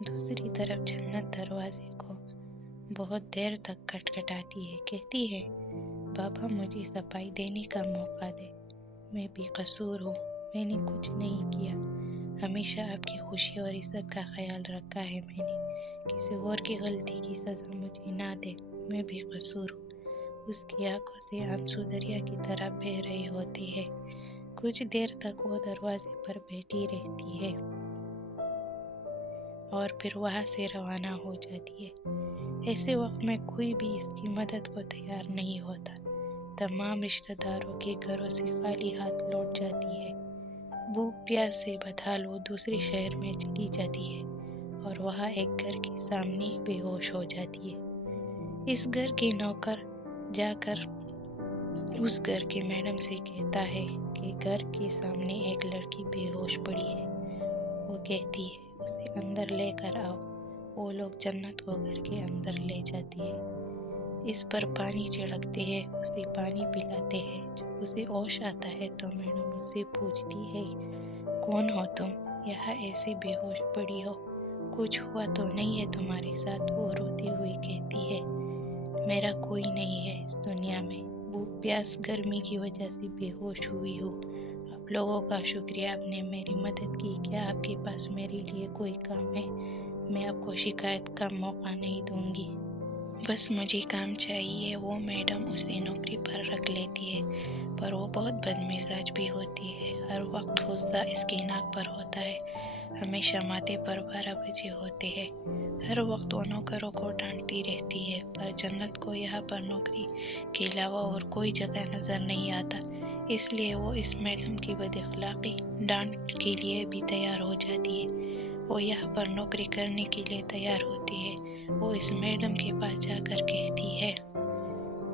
دوسری طرف جنت دروازے کو بہت دیر تک کھٹکھٹاتی ہے، کہتی ہے بابا مجھے صفائی دینے کا موقع دے، میں بے قصور ہوں، میں نے کچھ نہیں کیا، ہمیشہ آپ کی خوشی اور عزت کا خیال رکھا ہے میں نے، کسی اور کی غلطی کی سزا مجھے نہ دے، میں بے قصور ہوں۔ اس کی آنکھوں سے آنسو دریا کی طرح بہہ رہے ہوتے ہیں۔ کچھ دیر تک وہ دروازے پر بیٹھی رہتی ہے اور پھر وہاں سے روانہ ہو جاتی ہے۔ ایسے وقت میں کوئی بھی اس کی مدد کو تیار نہیں ہوتا۔ تمام رشتہ داروں کے گھروں سے خالی ہاتھ لوٹ جاتی ہے۔ بھوک پیاس سے بدحال وہ دوسرے شہر میں چلی جاتی ہے اور وہاں ایک گھر کے سامنے بے ہوش ہو جاتی ہے۔ اس گھر کے نوکر جا کر اس گھر کے میڈم سے کہتا ہے کہ گھر کے سامنے ایک لڑکی بے ہوش پڑی ہے۔ وہ کہتی ہے اسے اندر لے کر آؤ۔ وہ لوگ جنت کو گھر کے اندر لے جاتے ہیں، اس پر پانی چھڑکتے ہیں، اسے پانی پلاتے ہیں۔ جب اسے ہوش آتا ہے تو میڈم اس سے پوچھتی ہے کون ہو تم؟ یہاں ایسے بے ہوش پڑی ہو، کچھ ہوا تو نہیں ہے تمہارے ساتھ؟ وہ روتے ہوئے کہتی ہے میرا کوئی نہیں ہے اس دنیا میں، بھوک پیاس گرمی کی وجہ سے بے ہوش ہوئی ہوں۔ آپ لوگوں کا شکریہ، آپ نے میری مدد کی، کیا آپ کے پاس میرے لیے کوئی کام ہے؟ میں آپ کو شکایت کا موقع نہیں دوں گی، بس مجھے کام چاہیے۔ وہ میڈم اسے نوکری پر رکھ لیتی ہے، پر وہ بہت بد مزاج بھی ہوتی ہے۔ ہر وقت غصہ اس کی ناک پر ہوتا ہے، ہمیشہ ماتھے پر 12 بجے ہوتے ہیں۔ ہر وقت وہ نوکروں کو ڈانٹتی رہتی ہے، پر جنت کو یہاں پر نوکری کے علاوہ اور کوئی جگہ نظر نہیں آتا، اس لیے وہ اس میڈم کی بد اخلاقی ڈانٹ کے لیے بھی تیار ہو جاتی ہے۔ وہ یہاں پر نوکری کرنے کے لیے تیار ہوتی ہے۔ وہ اس میڈم کے پاس جا کر کہتی ہے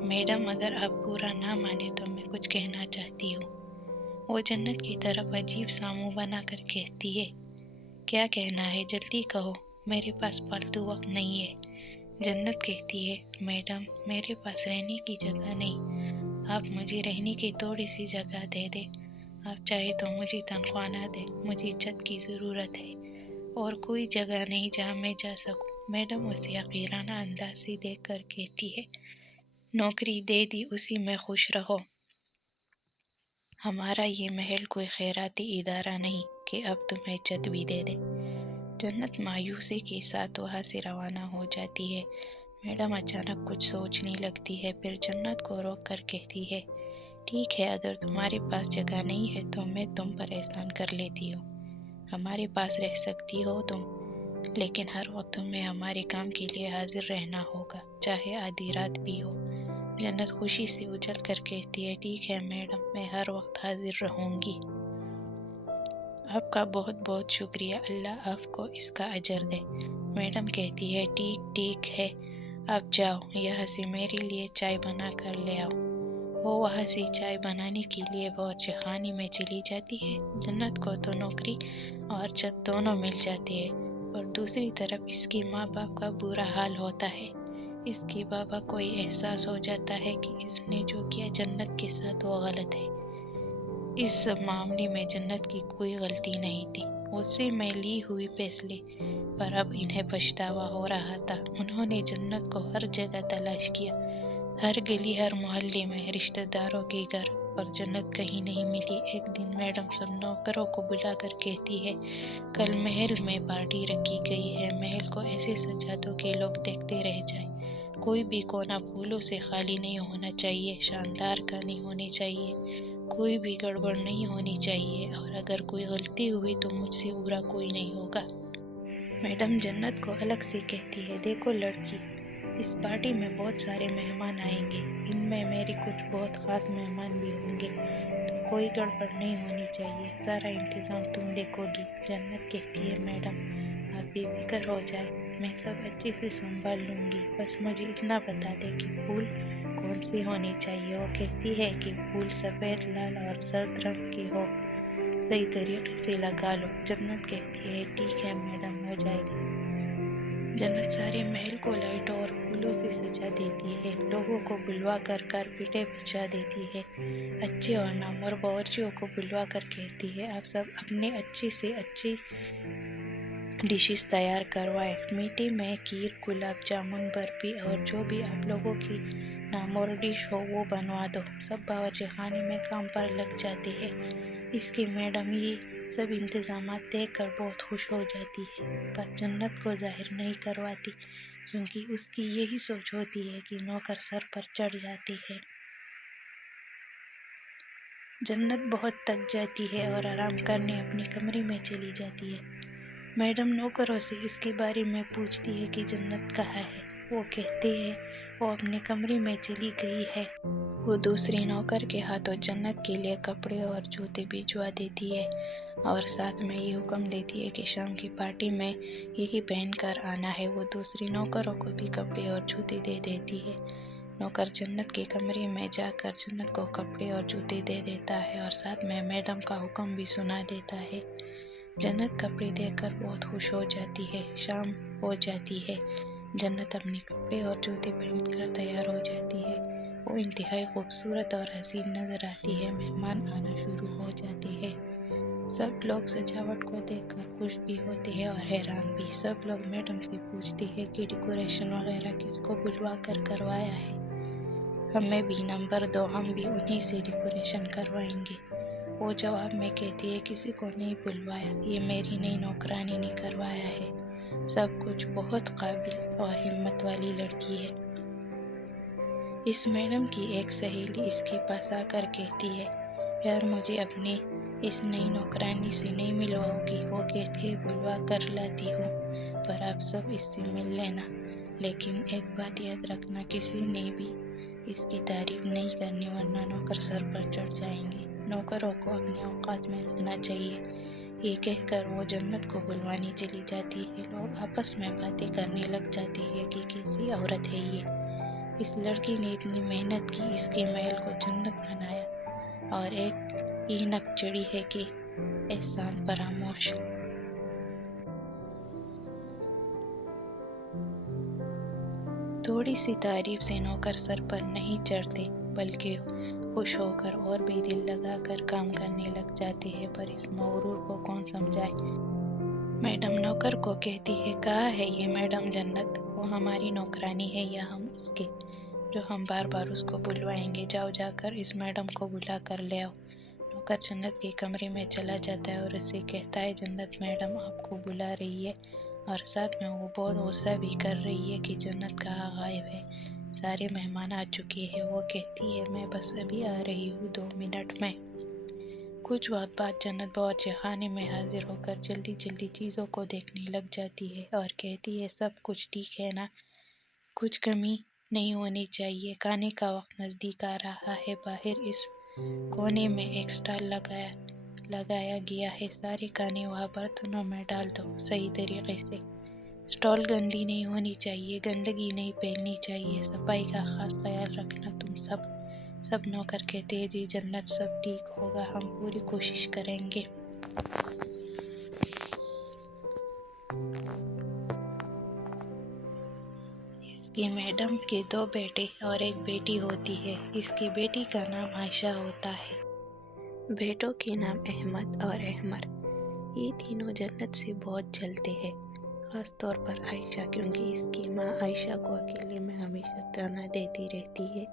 میڈم اگر آپ برا نہ مانے تو میں کچھ کہنا چاہتی ہوں۔ وہ جنت کی طرف عجیب سا منہ بنا کر کہتی ہے کیا کہنا ہے، جلدی کہو، میرے پاس فالتو وقت نہیں ہے۔ جنت کہتی ہے میڈم میرے پاس رہنے کی جگہ نہیں، آپ مجھے رہنے کی تھوڑی سی جگہ دے دیں، آپ چاہے تو مجھے تنخواہ نہ دیں، مجھے چھت کی ضرورت ہے اور کوئی جگہ نہیں جہاں میں جا سکوں۔ میڈم اسے حقیرانہ انداز سے دیکھ کر کہتی ہے نوکری دے دی، اسی میں خوش رہو، ہمارا یہ محل کوئی خیراتی ادارہ نہیں کہ اب تمہیں چھت بھی دے دے۔ جنت مایوسی کے ساتھ وہاں سے روانہ ہو جاتی ہے۔ میڈم اچانک کچھ سوچنے لگتی ہے، پھر جنت کو روک کر کہتی ہے ٹھیک ہے، اگر تمہارے پاس جگہ نہیں ہے تو میں تم پر احسان کر لیتی ہوں، ہمارے پاس رہ سکتی ہو تم، لیکن ہر وقت تمہیں ہمارے کام کے لیے حاضر رہنا ہوگا، چاہے آدھی رات بھی ہو۔ جنت خوشی سے اچھل کر کہتی ہے ٹھیک ہے میڈم، میں ہر وقت حاضر رہوں گی، آپ کا بہت بہت شکریہ، اللہ آپ کو اس کا اجر دے۔ میڈم کہتی ہے ٹھیک ہے، آپ جاؤ، یہاں سے میرے لیے چائے بنا کر لے آؤ۔ وہ وہاں سے چائے بنانے کے لیے باورچی خانے میں چلی جاتی ہے۔ جنت کو تو نوکری اور چھت دونوں مل جاتے ہیں، اور دوسری طرف اس کے ماں باپ کا برا حال ہوتا ہے۔ اس کے بابا کو یہ احساس ہو جاتا ہے کہ اس نے جو کیا جنت کے ساتھ وہ غلط ہے۔ اس معاملے میں جنت کی کوئی غلطی نہیں تھی، غصے میں لی ہوئی فیصلے پر اب انہیں پچھتاوا ہو رہا تھا۔ انہوں نے جنت کو ہر جگہ تلاش کیا، ہر گلی، ہر محلے میں، رشتہ داروں کے گھر، پر جنت کہیں نہیں ملی۔ ایک دن میڈم سب نوکروں کو بلا کر کہتی ہے کل محل میں پارٹی رکھی گئی ہے، محل کو ایسے سجا دو کہ لوگ دیکھتے رہ جائیں، کوئی بھی کونا پھولوں سے خالی نہیں ہونا چاہیے، شاندار گانے ہونے چاہیے، کوئی بھی گڑبڑ نہیں ہونی چاہیے، اور اگر کوئی غلطی ہوئی تو مجھ سے برا کوئی نہیں ہوگا۔ میڈم جنت کو الگ سے کہتی ہے دیکھو لڑکی، اس پارٹی میں بہت سارے مہمان آئیں گے، ان میں میرے کچھ بہت خاص مہمان بھی ہوں گے، تو کوئی گڑبڑ نہیں ہونی چاہیے، سارا انتظام تم دیکھو گی۔ جنت کہتی ہے میڈم آپ بے فکر ہو جائیں، میں سب اچھے سے سنبھال لوں گی، بس مجھے اتنا بتا دے کہ پھول کون سے ہونے چاہیے۔ وہ کہتی ہے کہ پھول سفید، لال اور زرد رنگ کے ہو، صحیح طریقے سے لگا لو۔ جنت کہتی ہے ٹھیک ہے میڈم، ہو جائے گا۔ جنت سارے محل کو لائٹوں اور پھولوں سے سجا دیتی ہے، لوگوں کو بلوا کر کارپیٹیں بچھا دیتی ہے، اچھے اور نامور باورچیوں کو بلوا کر کہتی ہے آپ سب اپنے اچھے سے اچھے ڈشز تیار کروائے۔ میٹھے میں کھیر، گلاب جامن، برفی اور جو بھی آپ لوگوں کی نام اور ڈش ہو وہ بنوا دو۔ سب باورچی خانے میں کام پر لگ جاتے ہیں۔ اس کی میڈم یہ سب انتظامات دیکھ کر بہت خوش ہو جاتی ہے، پر جنت کو ظاہر نہیں کرواتی کیونکہ اس کی یہی سوچ ہوتی ہے کہ نوکر سر پر چڑھ جاتے ہیں۔ جنت بہت تک جاتی ہے اور آرام کرنے اپنے کمرے میں چلی جاتی ہے۔ میڈم نوکروں سے اس کے بارے میں پوچھتی ہے کہ جنت کہاں ہے۔ وہ کہتے ہیں وہ اپنے کمرے میں چلی گئی ہے۔ وہ دوسری نوکر کے ہاتھوں جنت کے لیے کپڑے اور جوتے بھجوا دیتی ہے اور ساتھ میں یہ حکم دیتی ہے کہ شام کی پارٹی میں یہی پہن کر آنا ہے۔ وہ دوسری نوکروں کو بھی کپڑے اور جوتے دے دیتی ہے۔ نوکر جنت کے کمرے میں جا کر جنت کو کپڑے اور جوتے دے دیتا ہے اور ساتھ میں میڈم کا حکم بھی سنا دیتا ہے۔ جنت کپڑے دیکھ کر بہت خوش ہو جاتی ہے۔ شام ہو جاتی ہے۔ جنت اپنے کپڑے اور جوتے پہن کر تیار ہو جاتی ہے۔ وہ انتہائی خوبصورت اور حسین نظر آتی ہے۔ مہمان آنا شروع ہو جاتے ہیں۔ سب لوگ سجاوٹ کو دیکھ کر خوش بھی ہوتے ہیں اور حیران بھی۔ سب لوگ میڈم سے پوچھتے ہیں کہ ڈیکوریشن وغیرہ کس کو بلوا کر کروایا ہے، ہمیں بھی نمبر دو، ہم بھی انہی سے ڈیکوریشن کروائیں گے۔ وہ جواب میں کہتی ہے کسی کو نہیں بلوایا، یہ میری نئی نوکرانی نے کروایا ہے۔ سب کچھ بہت قابل اور ہمت والی لڑکی ہے۔ اس میڈم کی ایک سہیلی اس کے پاس آ کر کہتی ہے یار مجھے اپنی اس نئی نوکرانی سے نہیں ملواؤ گی؟ وہ کہتے ہیں بلوا کر لاتی ہوں پر آپ سب اس سے مل لینا، لیکن ایک بات یاد رکھنا کسی نے بھی اس کی تعریف نہیں کرنی ورنہ نوکر سر پر چڑھ جائیں گے۔ نوکروں کو اپنے اوقات میں رکھنا چاہیے۔ یہ کہہ کر وہ جنت کو بلوانے چلی جاتی ہے۔ لوگ آپس میں باتیں کرنے لگ جاتے ہیں کہ کیسی عورت ہے یہ، اس لڑکی نے اتنی محنت کی، اس کے محل کو جنت بنایا، اور ایک اینک چڑھی ہے کہ احسان فراموش۔ تھوڑی سی تعریف سے نوکر سر پر نہیں چڑھتے بلکہ خوش ہو کر اور بھی دل لگا کر کام کرنے لگ جاتے ہیں، پر اس مغرور کو کون سمجھائے۔ میڈم نوکر کو کہتی ہے کہاں ہے یہ میڈم جنت؟ وہ ہماری نوکرانی ہے یا ہم اس کے جو ہم بار بار اس کو بلوائیں گے؟ جاؤ جا کر اس میڈم کو بلا کر لے آؤ۔ نوکر جنت کے کمرے میں چلا جاتا ہے اور اسے کہتا ہے جنت میڈم آپ کو بلا رہی ہے، اور ساتھ میں وہ بہت غصہ بھی کر رہی ہے کہ جنت کہاں غائب ہے، سارے مہمان آ چکے ہیں۔ وہ کہتی ہے میں بس ابھی آ رہی ہوں 2 منٹ میں۔ کچھ وقت بعد جنت باورچی خانے میں حاضر ہو کر جلدی جلدی چیزوں کو دیکھنے لگ جاتی ہے اور کہتی ہے سب کچھ ٹھیک ہے نا؟ کچھ کمی نہیں ہونی چاہیے۔ کھانے کا وقت نزدیک آ رہا ہے۔ باہر اس کونے میں ایک اسٹال لگایا گیا ہے، سارے کھانے وہاں برتنوں میں ڈال دو صحیح طریقے سے۔ اسٹال گندی نہیں ہونی چاہیے، گندگی نہیں پھیلنی چاہیے، صفائی کا خاص خیال رکھنا تم سب نوکر کہتے ہیں جی جنت سب ٹھیک ہوگا، ہم پوری کوشش کریں گے۔ اس کی میڈم کے 2 بیٹے اور ایک بیٹی ہوتی ہے۔ اس کی بیٹی کا نام عائشہ ہوتا ہے، بیٹوں کے نام احمد اور احمر۔ یہ تینوں جنت سے بہت جلتے ہیں، خاص طور پر عائشہ، کیونکہ اس کی ماں عائشہ کو اکیلے میں ہمیشہ طعنہ دیتی رہتی ہے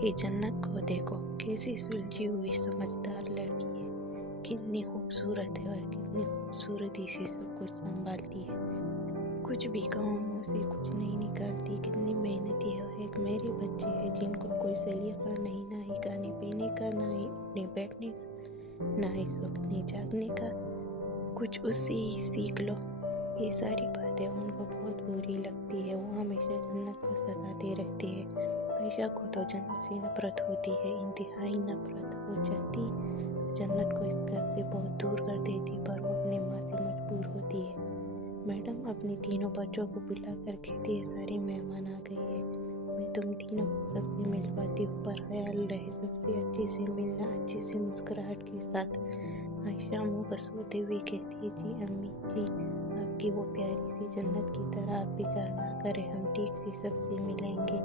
کہ جنت کو دیکھو کیسی سلجھی ہوئی سمجھدار لڑکی ہے، کتنی خوبصورت ہے اور کتنی خوبصورتی سے سب کچھ سنبھالتی ہے، کچھ بھی کہوں منہ سے کچھ نہیں نکالتی، کتنی محنتی ہے، اور ایک میرے بچے ہیں جن کو کوئی سلیقہ نہیں، نہ ہی کھانے پینے کا، نہ ہی اٹھنے بیٹھنے کا، نہ ہی سونے جاگنے کا، کچھ اس سے ہی سیکھ لو۔ یہ ساری باتیں ان کو بہت بری لگتی ہے، وہ ہمیشہ جنت کو ستاتے رہتے ہیں۔ عائشہ کو تو جنت سے نفرت ہوتی ہے، انتہائی نفرت۔ وہ چاہتی تو جنت کو اس گھر سے بہت دور کر دیتی، پر وہ اپنی ماں سے مجبور ہوتی ہے۔ میڈم اپنے تینوں بچوں کو بلا کر کہتی ہے سارے مہمان آ گئے ہیں، میں تم تینوں کو سب سے ملواتی ہوں، پر خیال رہے سب سے اچھے سے ملنا، اچھے سے مسکراہٹ کے ساتھ۔ عائشہ منہ بسوتے ہوئے کہتی ہے جی امی جی، آپ کی وہ پیاری سی جنت کی طرح آپ فکر نہ کریں، ہم ٹھیک سے سب سے ملیں گے۔